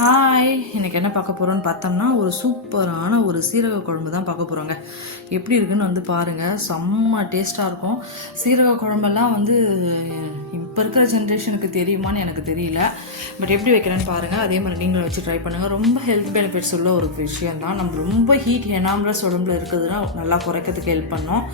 Hi, இன்றைக்கி என்ன பார்க்க போகிறோன்னு பார்த்தோம்னா ஒரு சூப்பரான ஒரு சீரக குழம்பு தான் பார்க்க போகிறோங்க. எப்படி இருக்குன்னு வந்து பாருங்கள், செம்ம டேஸ்ட்டாக இருக்கும். சீரக குழம்பெல்லாம் வந்து இப்போ இருக்கிற ஜென்ரேஷனுக்கு தெரியுமான்னு எனக்கு தெரியல. பட் எப்படி வைக்கிறேன்னு பாருங்கள், அதே மாதிரி நீங்களும் வச்சு ட்ரை பண்ணுங்கள். ரொம்ப ஹெல்த் பெனிஃபிட்ஸ் உள்ள ஒரு விஷயம் தான். நம்ம ரொம்ப ஹீட் எனாமரஸ் உடம்புல இருக்குதுன்னா நல்லா குறைக்கிறதுக்கு ஹெல்ப் பண்ணோம்.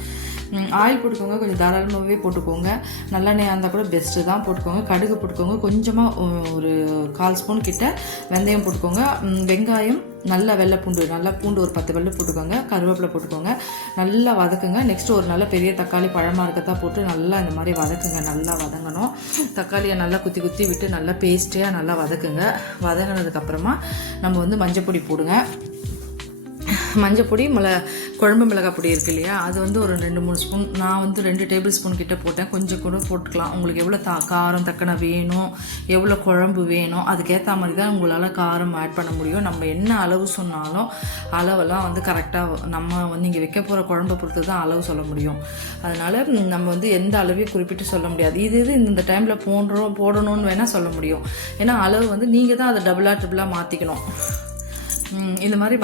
ஆயில் போட்டுக்கோங்க, கொஞ்சம் தாராளமாகவே போட்டுக்கோங்க. நல்லெண்ணெய் இருந்தால் கூட பெஸ்ட்டு தான் போட்டுக்கோங்க. கடுகு போட்டுக்கோங்க, கொஞ்சமாக ஒரு 1/4 ஸ்பூன் கிட்ட வெந்தயம் போட்டுக்கோங்க. வெங்காயம், நல்ல வெள்ளை பூண்டு, நல்லா பூண்டு ஒரு 10 வெள்ளை போட்டுக்கோங்க. கருவேப்பிலை போட்டுக்கோங்க, நல்லா வதக்குங்க. நெக்ஸ்ட்டு ஒரு நல்ல பெரிய தக்காளி பழமாக இருக்கத்தான் போட்டு நல்லா இந்த மாதிரி வதக்குங்க. நல்லா வதங்கணும். தக்காளியை நல்லா குத்தி குத்தி விட்டு நல்லா பேஸ்ட்டியாக நல்லா வதக்குங்க. வதங்கினதுக்கப்புறமா நம்ம வந்து மஞ்சள் பொடி போடுங்க. மஞ்சள் பொடி, குழம்பு மிளகாய் பொடி இருக்கு இல்லையா, அது வந்து ஒரு 2-3 ஸ்பூன், நான் வந்து 2 டேபிள் ஸ்பூன் கிட்ட போட்டேன். கொஞ்சம் கூட போட்டுக்கலாம். உங்களுக்கு எவ்வளோ காரம் தக்கன வேணும், எவ்வளோ குழம்பு வேணும், அதுக்கேற்ற மாதிரி தான் உங்களால் காரம் ஆட் பண்ண முடியும். நம்ம என்ன அளவு சொன்னாலும் அளவெல்லாம் வந்து கரெக்டாக நம்ம வந்து இங்கே வைக்க போகிற குழம்பை பொறுத்து தான் அளவு சொல்ல முடியும். அதனால் நம்ம வந்து எந்த அளவையும் குறிப்பிட்டு சொல்ல முடியாது. இது இந்த டைமில் போடணும்னு வேணால் சொல்ல முடியும். ஏன்னா அளவு வந்து நீங்கள் தான் அதை ட்ரிபிளாக மாற்றிக்கணும். இந்த மாதிரி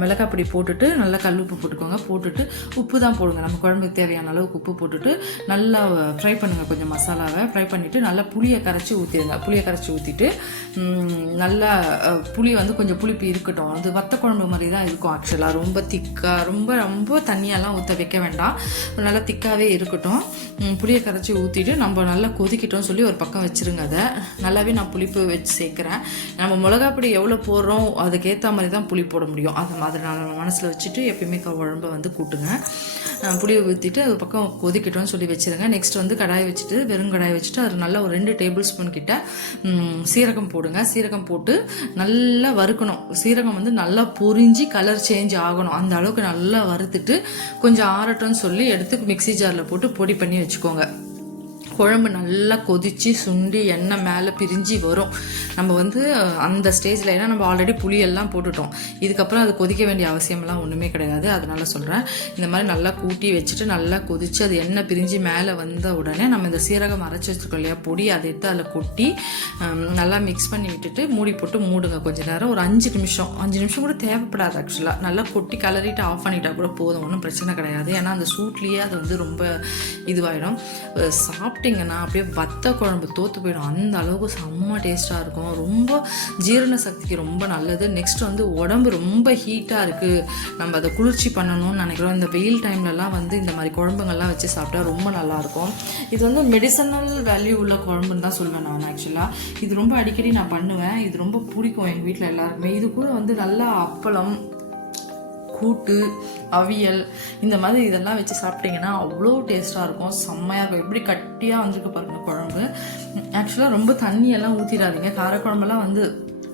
மிளகாய் பொடி போட்டுட்டு நல்லா கல் உப்பு போட்டுக்கோங்க. போட்டுட்டு உப்பு தான் போடுங்க, நம்ம குழம்புக்கு தேவையான அளவுக்கு உப்பு போட்டுட்டு நல்லா ஃப்ரை பண்ணுங்கள். கொஞ்சம் மசாலாவை ஃப்ரை பண்ணிவிட்டு நல்லா புளியை கரைச்சி ஊற்றிடுங்க. புளியை கரைச்சி ஊற்றிட்டு நல்லா புளி வந்து கொஞ்சம் புளிப்பு இருக்கட்டும். அது வத்த குழம்பு மாதிரி தான் இருக்கும் ஆக்சுவலாக. ரொம்ப திக்காக ரொம்ப தண்ணியெல்லாம் ஊற்ற வைக்க வேண்டாம். நல்லா திக்காகவே இருக்கட்டும். புளியை கரைச்சி ஊற்றிட்டு நம்ம நல்லா கொதிக்கிட்டோம்னு சொல்லி ஒரு பக்கம் வச்சுருங்க. அதை நல்லாவே நான் புளிப்பு வச்சு சேர்க்குறேன். நம்ம மிளகாய் பொடி எவ்வளோ போடுறோம் அதுக்கேற்ற மாதிரி தான் புளி போட முடியும். அதை நான் மனசில் வச்சுட்டு எப்பயுமே குழம்பை வந்து கூட்டுங்க. புளியை ஊற்றிட்டு அது பக்கம் கொதிக்கட்டும்னு சொல்லி வச்சுருங்க. நெக்ஸ்ட் வந்து கடாயை வச்சுட்டு, வெறும் கடாயை வச்சுட்டு அது நல்லா ஒரு 2 டேபிள் ஸ்பூன் கிட்ட சீரகம் போடுங்க. சீரகம் போட்டு நல்லா வறுக்கணும். சீரகம் வந்து நல்லா பொரிஞ்சு கலர் சேஞ்ச் ஆகணும். அந்த அளவுக்கு நல்லா வறுத்துட்டு கொஞ்சம் ஆறட்டும்னு சொல்லி எடுத்து மிக்ஸி ஜாரில் போட்டு பொடி பண்ணி வச்சுக்கோங்க. குழம்பு நல்லா கொதித்து சுண்டி எண்ணெய் மேலே பிரிஞ்சு வரும். நம்ம வந்து அந்த ஸ்டேஜில், ஏன்னா நம்ம ஆல்ரெடி புளியெல்லாம் போட்டுட்டோம், இதுக்கப்புறம் அது கொதிக்க வேண்டிய அவசியம்லாம் ஒன்றுமே கிடையாது. அதனால சொல்கிறேன், இந்த மாதிரி நல்லா கூட்டி வச்சுட்டு நல்லா கொதித்து அது எண்ணெய் பிரிஞ்சு மேலே வந்த உடனே நம்ம இந்த சீரகம் அரைச்சி வச்சுருக்கோம் இல்லையா பொடி, அதை எடுத்து அதில் கொட்டி நல்லா மிக்ஸ் பண்ணி விட்டுட்டு மூடி போட்டு மூடுங்க. கொஞ்சம் நேரம், ஒரு 5 நிமிஷம் கூட தேவைப்படாது ஆக்சுவலாக. நல்லா கொட்டி கலரிட்டு ஆஃப் பண்ணிட்டா கூட போதும், ஒன்றும் பிரச்சனை கிடையாது. ஏன்னா அந்த சூட்லேயே அது வந்து ரொம்ப இதுவாகிடும். சாப்பிட்டிங்கன்னா அப்படியே வத்த குழம்பு தோற்று போயிடும். அந்த அளவுக்கு செம்ம டேஸ்ட்டாக இருக்கும். ரொம்ப ஜீரண சக்திக்கு ரொம்ப நல்லது. நெக்ஸ்ட் வந்து உடம்பு ரொம்ப ஹீட்டாக இருக்குது, நம்ம அதை குளிர்ச்சி பண்ணணும்னு நினைக்கிறோம். இந்த வெயில் டைம்லலாம் வந்து இந்த மாதிரி குழம்புங்கள்லாம் வச்சு சாப்பிட்டா ரொம்ப நல்லாயிருக்கும். இது வந்து மெடிசனல் வேல்யூ உள்ள குழம்புன்னு தான் சொல்லுவேன் நான் ஆக்சுவலாக. இது ரொம்ப அடிக்கடி நான் பண்ணுவேன். இது ரொம்ப பிடிக்கும் எங்கள் வீட்டில் எல்லாருக்குமே. இது கூட வந்து நல்லா அப்பளம், கூட்டு, அவியல், இந்த மாதிரி இதெல்லாம் வச்சு சாப்பிட்டிங்கன்னா அவ்வளோ டேஸ்ட்டாக இருக்கும். செம்மையாக இருக்கும். எப்படி கட்டியாக வந்துருக்கு பாருங்கள் குழம்பு. ஆக்சுவலாக ரொம்ப தண்ணியெல்லாம் ஊற்றிடாதீங்க. காரக்குழம்பெல்லாம் வந்து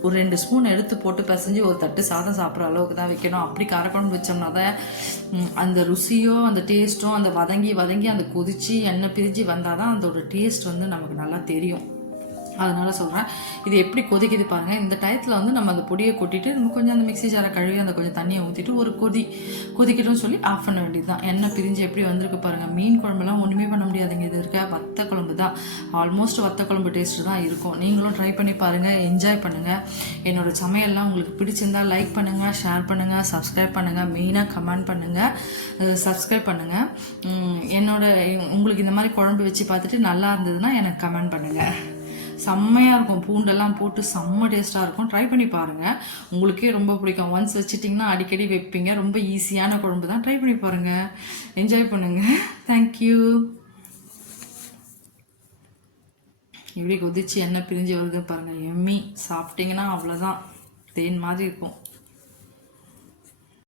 ஒரு 2 ஸ்பூன் எடுத்து போட்டு பிசைஞ்சு ஒரு தட்டு சாதம் சாப்பிட்ற அளவுக்கு தான் வைக்கணும். அப்படி காரக்குழம்பு வச்சோம்னா தான் அந்த ருசியோ அந்த டேஸ்ட்டும் அந்த வதங்கி அந்த கொதித்து எண்ணெய் பிரிஞ்சு வந்தால் தான் அதோட டேஸ்ட் வந்து நமக்கு நல்லா தெரியும். அதனால சொல்கிறேன், இது எப்படி கொதிக்குது பாருங்கள். இந்த டயத்தில் வந்து நம்ம அந்த பொடியை கொட்டிட்டு நம்ம கொஞ்சம் அந்த மிக்ஸி ஜாரை கழுவி அந்த கொஞ்சம் தண்ணியை ஊற்றிட்டு ஒரு கொதிக்கட்டும்னு சொல்லி ஆஃப் பண்ண வேண்டியது தான். எண்ணெய் பிரிஞ்சு எப்படி வந்திருக்கு பாருங்கள். மீன் குழம்புலாம் ஒன்றுமே பண்ண முடியாதுங்க. இது இருக்க வத்த குழம்பு தான், ஆல்மோஸ்ட் வத்த குழம்பு டேஸ்ட்டு தான் இருக்கும். நீங்களும் ட்ரை பண்ணி பாருங்கள், என்ஜாய் பண்ணுங்கள். என்னோடய சமையல்லாம் உங்களுக்கு பிடிச்சிருந்தால் லைக் பண்ணுங்கள், ஷேர் பண்ணுங்கள், சப்ஸ்கிரைப் பண்ணுங்கள். மெயினாக கமெண்ட் பண்ணுங்கள், சப்ஸ்கிரைப் பண்ணுங்கள். உங்களுக்கு இந்த மாதிரி குழம்பு வச்சு பார்த்துட்டு நல்லா இருந்ததுன்னா எனக்கு கமெண்ட் பண்ணுங்கள். செம்மையாக இருக்கும். பூண்டெல்லாம் போட்டு செம்ம டேஸ்ட்டாக இருக்கும். ட்ரை பண்ணி பாருங்கள், உங்களுக்கே ரொம்ப பிடிக்கும். ஒன்ஸ் வச்சுட்டிங்கன்னா அடிக்கடி வைப்பீங்க. ரொம்ப ஈஸியான குழம்பு தான். ட்ரை பண்ணி பாருங்கள், என்ஜாய் பண்ணுங்கள். தேங்க்யூ. எப்படி கொதிச்சு எண்ணெய் பிரிஞ்சு வருது பாருங்கள். எம்மி. சாப்பிட்டிங்கன்னா அவ்வளோதான், தேன் மாதிரி இருக்கும்.